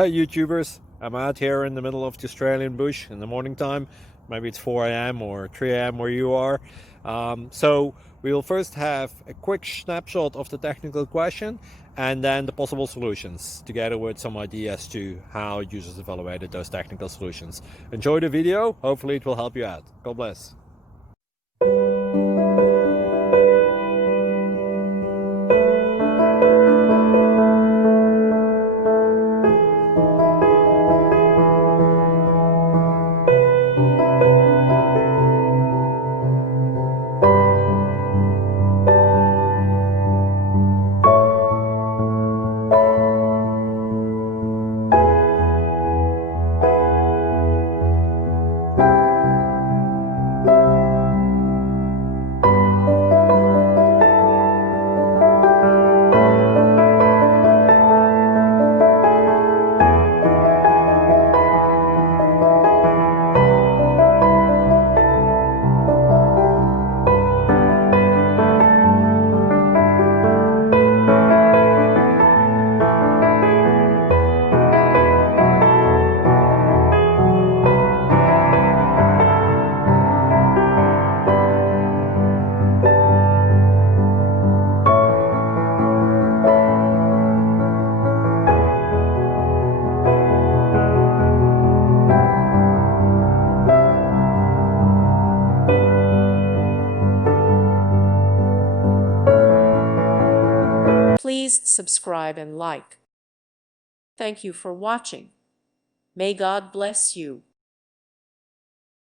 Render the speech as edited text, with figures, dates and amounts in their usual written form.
Hey YouTubers, I'm out here in the middle of the Australian bush in the morning time. Maybe it's 4 a.m. or 3 a.m. where you are. So we'll first have a quick snapshot of the technical question and then the possible solutions, together with some ideas to how users evaluated those technical solutions. Enjoy the video, hopefully it will help you out. God bless. Please subscribe and like. Thank you for watching. May God bless you.